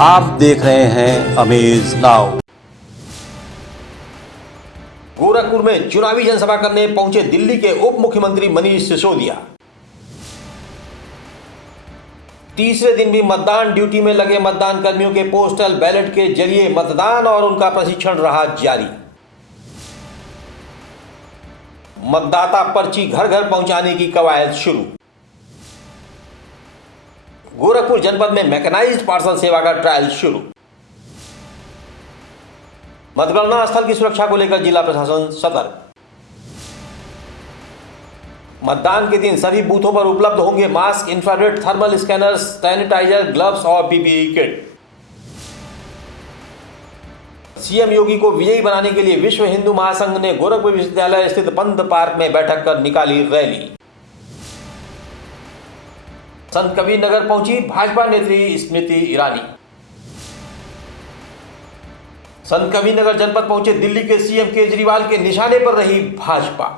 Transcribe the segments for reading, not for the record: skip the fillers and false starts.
आप देख रहे हैं अमेज नाउ। गोरखपुर में चुनावी जनसभा करने पहुंचे दिल्ली के उप मुख्यमंत्री मनीष सिसोदिया। तीसरे दिन भी मतदान ड्यूटी में लगे मतदान कर्मियों के पोस्टल बैलेट के जरिए मतदान और उनका प्रशिक्षण रहा जारी। मतदाता पर्ची घर घर पहुंचाने की कवायद शुरू। गोरखपुर जनपद में मैकेनाइज्ड पार्सल सेवा का ट्रायल शुरू। मतगणना स्थल की सुरक्षा को लेकर जिला प्रशासन सतर्क। मतदान के दिन सभी बूथों पर उपलब्ध होंगे mask, infrared thermal scanners, sanitizer, gloves और पीपीई किट। सीएम योगी को विजयी बनाने के लिए विश्व हिंदू महासंघ ने गोरखपुर विश्वविद्यालय स्थित पंत पार्क में बैठक कर निकाली रैली। संत कबीर नगर पहुंची भाजपा नेत्री स्मृति ईरानी। संत कबीर नगर जनपद पहुंचे दिल्ली के सीएम केजरीवाल के निशाने पर रही भाजपा।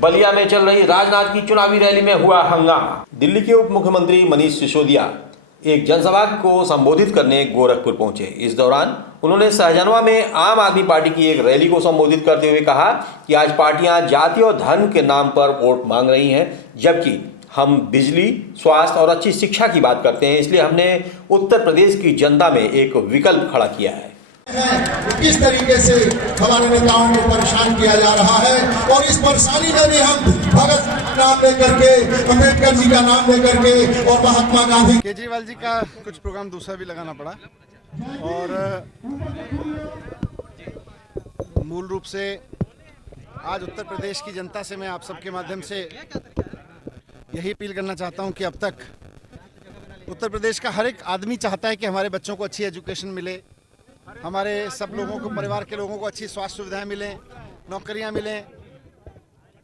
बलिया में चल रही राजनाथ की चुनावी रैली में हुआ हंगामा। दिल्ली के उप मुख्यमंत्री मनीष सिसोदिया एक जनसभा को संबोधित करने गोरखपुर पहुंचे। इस दौरान उन्होंने सहजनवा में आम आदमी पार्टी की एक रैली को संबोधित करते हुए कहा कि आज पार्टियां जाति और धर्म के नाम पर वोट मांग रही हैं, जबकि हम बिजली, स्वास्थ्य और अच्छी शिक्षा की बात करते हैं। इसलिए हमने उत्तर प्रदेश की जनता में एक विकल्प खड़ा किया है। किस तरीके से हमारे नेताओं को परेशान किया जा रहा है और इस परेशानी में भी हम भगत नाम लेकर के, अम्बेडकर जी का नाम लेकर के और महात्मा गांधी, केजरीवाल जी का कुछ प्रोग्राम दूसरा भी लगाना पड़ा और मूल रूप से आज उत्तर प्रदेश की जनता से मैं आप सबके माध्यम से यही अपील करना चाहता हूं कि अब तक उत्तर प्रदेश का हर एक आदमी चाहता है कि हमारे बच्चों को अच्छी एजुकेशन मिले, हमारे सब लोगों को, परिवार के लोगों को अच्छी स्वास्थ्य सुविधाएं मिलें, नौकरियां मिलें,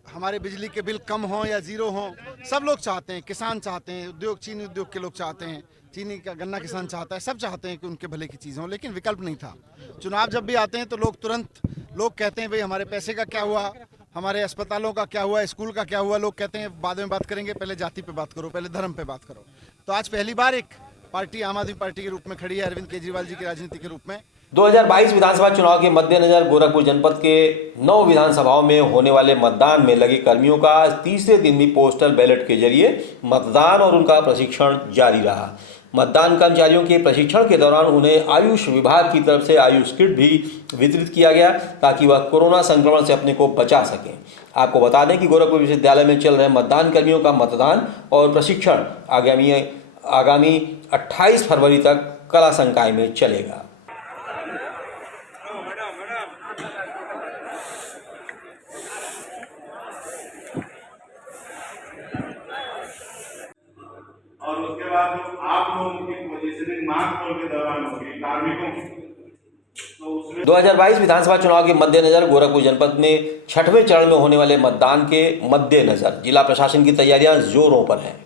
हमारे बिजली के बिल कम हों या ज़ीरो हों। सब लोग चाहते हैं, किसान चाहते हैं, उद्योग, चीनी उद्योग के लोग चाहते हैं, चीनी का गन्ना किसान चाहता है, सब चाहते हैं कि उनके भले की चीज़ हो, लेकिन विकल्प नहीं था। चुनाव जब भी आते हैं तो लोग कहते हैं भाई हमारे पैसे का क्या हुआ, हमारे अस्पतालों का क्या हुआ, स्कूल का क्या हुआ। लोग कहते हैं बाद में बात करेंगे, पहले जाति पे बात करो, पहले धर्म पे बात करो। तो आज पहली बार एक पार्टी आम आदमी पार्टी के रूप में खड़ी है, अरविंद केजरीवाल जी की राजनीति के रूप में। 2022 विधानसभा चुनाव के मद्देनजर गोरखपुर जनपद के 9 विधानसभाओं में होने वाले मतदान में लगे कर्मियों का तीसरे दिन भी पोस्टल बैलेट के जरिए मतदान और उनका प्रशिक्षण जारी रहा। मतदान कर्मचारियों के प्रशिक्षण के दौरान उन्हें आयुष विभाग की तरफ से आयुष किट भी वितरित किया गया ताकि वह कोरोना संक्रमण से अपने को बचा सकें। आपको बता दें कि गोरखपुर विश्वविद्यालय में चल रहे मतदान कर्मियों का मतदान और प्रशिक्षण आगामी 28 फरवरी तक कला संकाय में चलेगा। और उसके बाद जो आप लोगों की पोजीशनिंग मार्च पोल के दौरान होगी कार्मिकों की, तो उसमें 2022 विधानसभा चुनाव के मद्देनजर गोरखपुर जनपद में 6वें चरण में होने वाले मतदान के मद्देनजर जिला प्रशासन की तैयारियां जोरों पर हैं।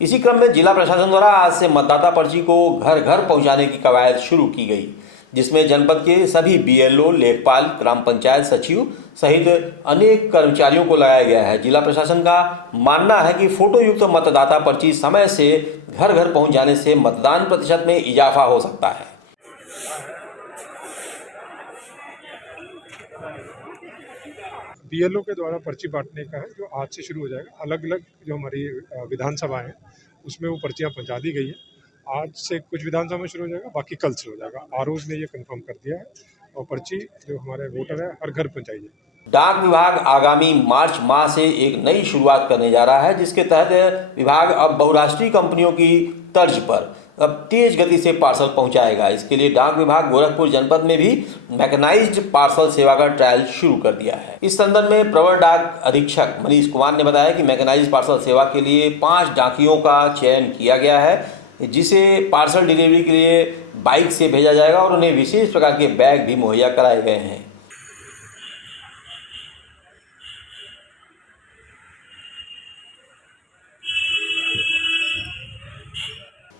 इसी क्रम में जिला प्रशासन द्वारा आज से मतदाता पर्ची को घर घर पहुंचाने की कवायद शुरू की गई, जिसमें जनपद के सभी बीएलओ, लेखपाल, ग्राम पंचायत सचिव सहित अनेक कर्मचारियों को लगाया गया है। जिला प्रशासन का मानना है कि फोटो युक्त मतदाता पर्ची समय से घर घर पहुंच जाने से मतदान प्रतिशत में इजाफा हो सकता है। बीएलओ के द्वारा पर्ची बांटने का है, जो आज से शुरू हो जाएगा। अलग अलग जो हमारी विधानसभा है उसमें वो पर्चियां पहुंचा दी गई है। आज से कुछ विधानसभा में शुरू हो जाएगा, बाकी कल से हो जाएगा। आरओज ने ये कंफर्म कर दिया है और पर्ची जो हमारे वोटर है हर घर पहुंचाई जाएगी। डाक विभाग आगामी मार्च माह से एक नई शुरुआत करने जा रहा है, जिसके तहत विभाग अब बहुराष्ट्रीय कंपनियों की तर्ज पर अब तेज गति से पार्सल पहुंचाएगा। इसके लिए डाक विभाग गोरखपुर जनपद में भी मैकेनाइज्ड पार्सल सेवा का ट्रायल शुरू कर दिया है। इस संदर्भ में प्रवर डाक अधीक्षक मनीष कुमार ने बताया कि मैकेनाइज्ड पार्सल सेवा के लिए 5 डाकियों का चयन किया गया है, जिसे पार्सल डिलीवरी के लिए बाइक से भेजा जाएगा और उन्हें विशेष प्रकार के बैग भी मुहैया कराए गए हैं।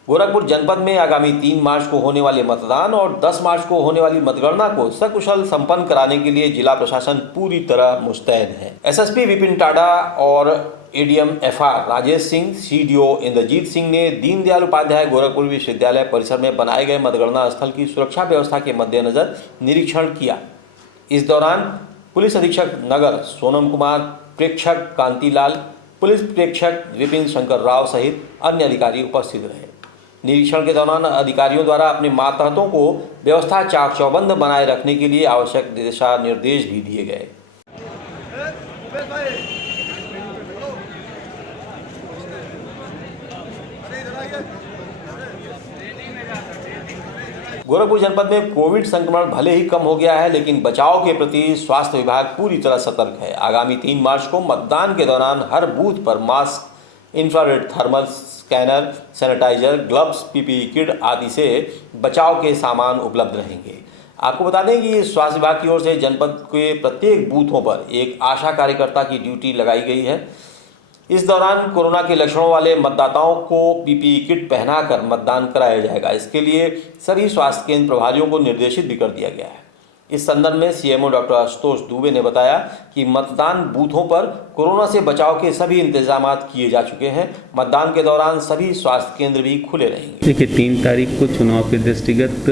गोरखपुर जनपद में आगामी 3 मार्च को होने वाले मतदान और 10 मार्च को होने वाली मतगणना को सकुशल संपन्न कराने के लिए जिला प्रशासन पूरी तरह मुस्तैद है। एसएसपी विपिन टाडा और ADM FR Rajesh Singh, CDO Indrajeet Singh ने दीनदयाल उपाध्याय गोरखपुर विश्वविद्यालय परिसर में बनाए गए मतगणना स्थल की सुरक्षा व्यवस्था के मद्देनजर निरीक्षण किया। इस दौरान पुलिस अधीक्षक नगर सोनम कुमार, प्रेक्षक कांतिलाल, पुलिस प्रेक्षक विपिन शंकर राव सहित अन्य अधिकारी उपस्थित रहे। निरीक्षण के दौरान अधिकारियों द्वारा अपने मातहतों को व्यवस्था चाक चौबंद बनाए रखने के लिए आवश्यक दिशा निर्देश भी दिए गए। गोरखपुर जनपद में कोविड संक्रमण भले ही कम हो गया है, लेकिन बचाव के प्रति स्वास्थ्य विभाग पूरी तरह सतर्क है। आगामी 3 मार्च को मतदान के दौरान हर बूथ पर mask, infrared thermal scanner, sanitizer, gloves, PPE kit आदि से बचाव के सामान उपलब्ध रहेंगे। आपको बता दें कि स्वास्थ्य विभाग की ओर से जनपद के प्रत्येक बूथों पर एक आशा कार्यकर्ता की ड्यूटी लगाई गई है। इस दौरान कोरोना के लक्षणों वाले मतदाताओं को पीपीई किट पहनाकर मतदान कराया जाएगा। इसके लिए सभी स्वास्थ्य केंद्र प्रभारियों को निर्देशित भी कर दिया गया है। इस संदर्भ में सीएमओ डॉक्टर आशुतोष दुबे ने बताया कि मतदान बूथों पर कोरोना से बचाव के सभी इंतजाम किए जा चुके हैं। मतदान के दौरान सभी स्वास्थ्य केंद्र भी खुले रहेंगे। देखिए, 3 तारीख को चुनाव के दृष्टिगत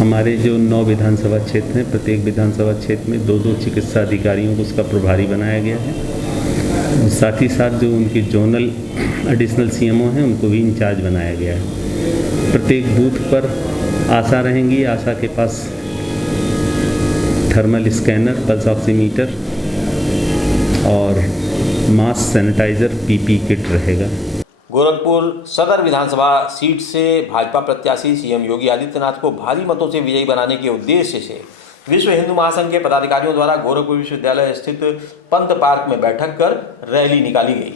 हमारे जो 9 विधानसभा क्षेत्र हैं, प्रत्येक विधानसभा क्षेत्र में 2-2 चिकित्सा अधिकारियों को उसका प्रभारी बनाया गया है। साथ ही साथ जो उनके जोनल एडिशनल सीएमओ हैं उनको भी इंचार्ज बनाया गया है। प्रत्येक बूथ पर आशा रहेंगी। आशा के पास थर्मल स्कैनर, पल्स ऑक्सीमीटर और मास्क, सैनिटाइजर, पीपी किट रहेगा। गोरखपुर सदर विधानसभा सीट से भाजपा प्रत्याशी सीएम योगी आदित्यनाथ को भारी मतों से विजयी बनाने के उद्देश्य से विश्व हिंदू महासंघ के पदाधिकारियों द्वारा गोरखपुर विश्वविद्यालय स्थित पंत पार्क में बैठक कर रैली निकाली गई।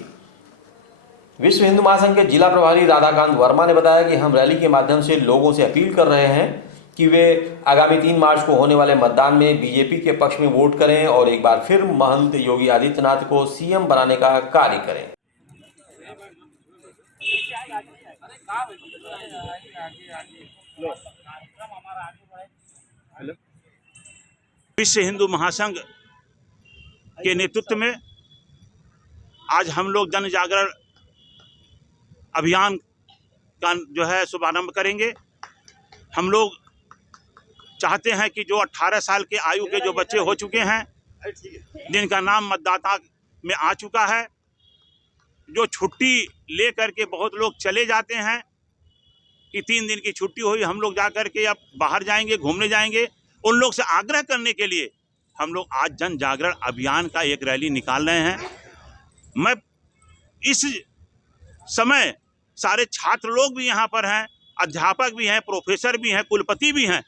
विश्व हिंदू महासंघ के जिला प्रभारी राधाकांत वर्मा ने बताया कि हम रैली के माध्यम से लोगों से अपील कर रहे हैं कि वे आगामी 3 मार्च को होने वाले मतदान में बीजेपी के पक्ष में वोट करें और एक बार फिर महंत योगी आदित्यनाथ को सीएम बनाने का कार्य करें। विश्व हिंदू महासंघ के नेतृत्व में आज हम लोग जन जागरण अभियान का जो है शुभारंभ करेंगे। हम लोग चाहते हैं कि जो 18 साल के आयु के जो बच्चे हो चुके हैं, जिनका नाम मतदाता में आ चुका है, जो छुट्टी ले करके बहुत लोग चले जाते हैं कि 3 दिन की छुट्टी हुई, हम लोग जा कर के अब बाहर जाएंगे, घूमने जाएंगे, उन लोग से आग्रह करने के लिए हम लोग आज जन जागरण अभियान का एक रैली निकाल रहे हैं। मैं इस समय सारे छात्र लोग भी यहाँ पर हैं, अध्यापक भी हैं, प्रोफेसर भी हैं, कुलपति भी हैं,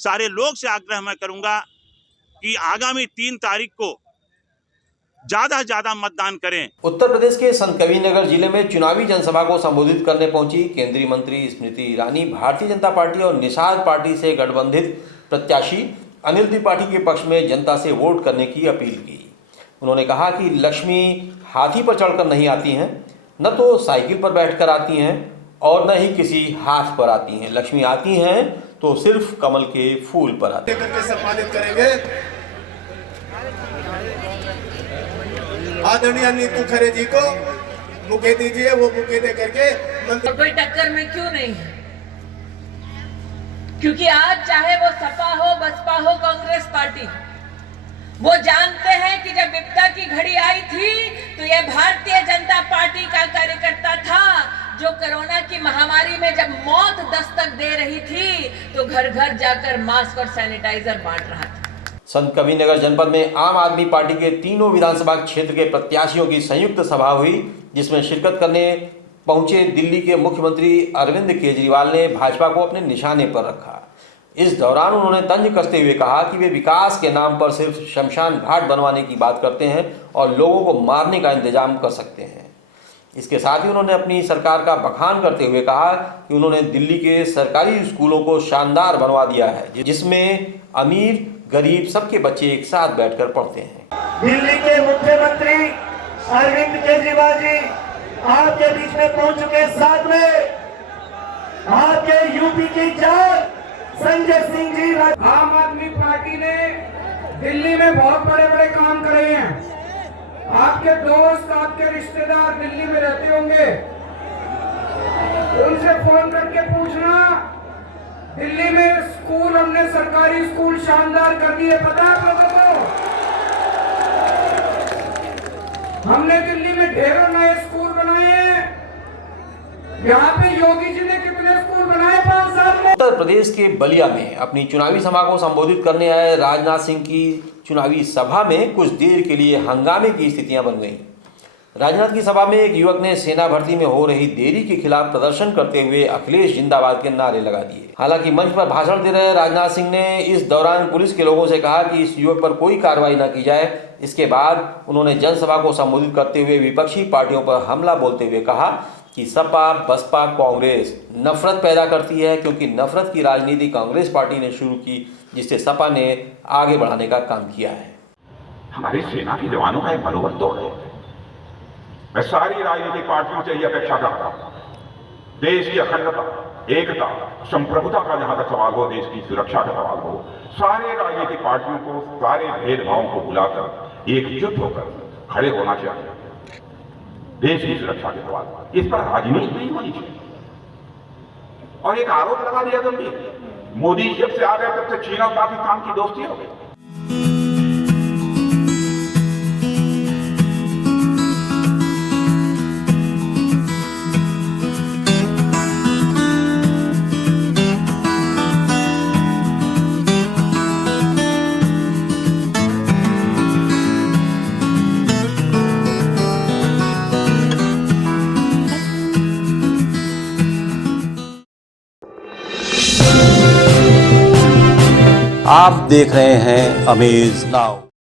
सारे लोग से आग्रह मैं करूँगा कि आगामी 3 तारीख को ज़्यादा से ज़्यादा मतदान करें। उत्तर प्रदेश के संत कबीरनगर जिले में चुनावी जनसभा को संबोधित करने पहुंची केंद्रीय मंत्री स्मृति ईरानी भारतीय जनता पार्टी और निषाद पार्टी से गठबंधित प्रत्याशी अनिल त्रिपाठी के पक्ष में जनता से वोट करने की अपील की। उन्होंने कहा कि लक्ष्मी हाथी पर चढ़कर नहीं आती हैं, न तो साइकिल पर बैठकर आती हैं और न ही किसी हाथ पर आती हैं। लक्ष्मी आती हैं तो सिर्फ कमल के फूल पर आती हैं। सम्मानित करेंगे आदरणीय नीतू खरे जी को बुके दीजिए। वो बुके दे करके कोई टक्कर में क्यों नहीं है, क्योंकि आज चाहे वो सपा हो, बसपा हो, कांग्रेस पार्टी, वो जानते हैं कि जब विपदा की घड़ी आई थी तो ये भारतीय जनता पार्टी का कार्यकर्ता था जो कोरोना की महामारी में जब मौत दस्तक दे रही थी तो घर घर जाकर मास्क और सैनिटाइजर बांट रहा था। संत कबीरनगर जनपद में आम आदमी पार्टी के तीनों विधानसभा क्षेत्र के प्रत्याशियों की संयुक्त सभा हुई, जिसमें शिरकत करने पहुंचे दिल्ली के मुख्यमंत्री अरविंद केजरीवाल ने भाजपा को अपने निशाने पर रखा। इस दौरान उन्होंने तंज कसते हुए कहा कि वे विकास के नाम पर सिर्फ शमशान घाट बनवाने की बात करते हैं और लोगों को मारने का इंतजाम कर सकते हैं। इसके साथ ही उन्होंने अपनी सरकार का बखान करते हुए कहा कि उन्होंने दिल्ली के सरकारी स्कूलों को शानदार बनवा दिया है, जिसमें अमीर गरीब सबके बच्चे एक साथ बैठकर पढ़ते हैं। दिल्ली के मुख्यमंत्री अरविंद केजरीवाल जी आपके बीच में पहुंच चुके। साथ में आपके यूपी की जान संजय सिंह जी। आम आदमी पार्टी ने दिल्ली में बहुत बड़े बड़े काम करे हैं, आपके दोस्त, आपके रिश्तेदार दिल्ली में रहते होंगे, उनसे फोन करके पूछना, दिल्ली में स्कूल, हमने सरकारी स्कूल शानदार कर दिए, पता है आप लोगों को? हमने दिल्ली में ढेरों नए स्कूल बनाए हैं। यहाँ पे योगी जी ने कितने स्कूल बनाए 5 साल में? उत्तर प्रदेश के बलिया में अपनी चुनावी सभा को संबोधित करने आए राजनाथ सिंह की चुनावी सभा में कुछ देर के लिए हंगामे की स्थितियां बन गईं। राजनाथ की सभा में एक युवक ने सेना भर्ती में हो रही देरी के खिलाफ प्रदर्शन करते हुए अखिलेश जिंदाबाद के नारे लगा दिए। हालांकि मंच पर भाषण दे रहे राजनाथ सिंह ने इस दौरान पुलिस के लोगों से कहा कि इस युवक पर कोई कार्रवाई न की जाए। इसके बाद उन्होंने जनसभा को संबोधित करते हुए विपक्षी पार्टियों पर हमला बोलते हुए कहा कि सपा, बसपा, कांग्रेस नफरत पैदा करती है, क्योंकि नफरत की राजनीति कांग्रेस पार्टी ने शुरू की, जिससे सपा ने आगे बढ़ाने का काम किया है। हमारी सेना के जवानों का एक मनोबल तोड़ है। मैं सारी राजनीतिक पार्टियों से यह अपेक्षा करता हूं, देश की अखंडता, एकता, संप्रभुता का जहां तक सवाल हो, देश की सुरक्षा का सवाल हो, सारे राजनीतिक पार्टियों को सारे भेदभावों को भुलाकर एकजुट होकर खड़े होना चाहिए। देश की सुरक्षा के सवाल, इस पर राजनीति नहीं होनी चाहिए। और एक आरोप लगा दिया गंभीर, मोदी जब से आ गए तब से चीन और पाकिस्तान की दोस्ती हो गई। आप देख रहे हैं अमेज नाउ।